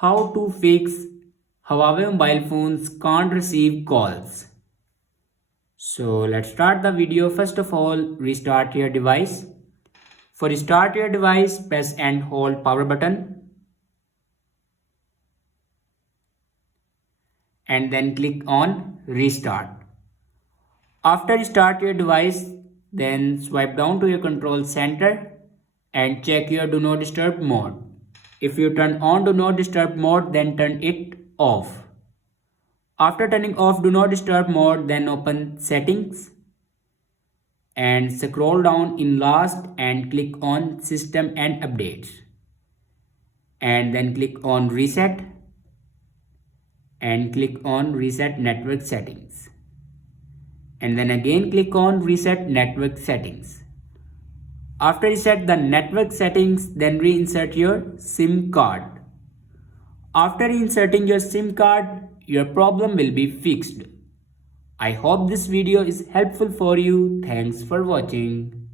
How to fix Huawei mobile phones can't receive calls. So let's start the video. First of all, restart your device. For restart your device, press and hold power button and then click on restart. After restart your device, then swipe down to your control center and check your do not disturb mode. If you turn on do not disturb mode, then turn it off. After turning off do not disturb mode, then open settings and scroll down in last and click on system and updates. And then click on reset and click on reset network settings. And then again click on reset network settings. After reset the network settings, then reinsert your SIM card. After inserting your SIM card, your problem will be fixed. I hope this video is helpful for you. Thanks for watching.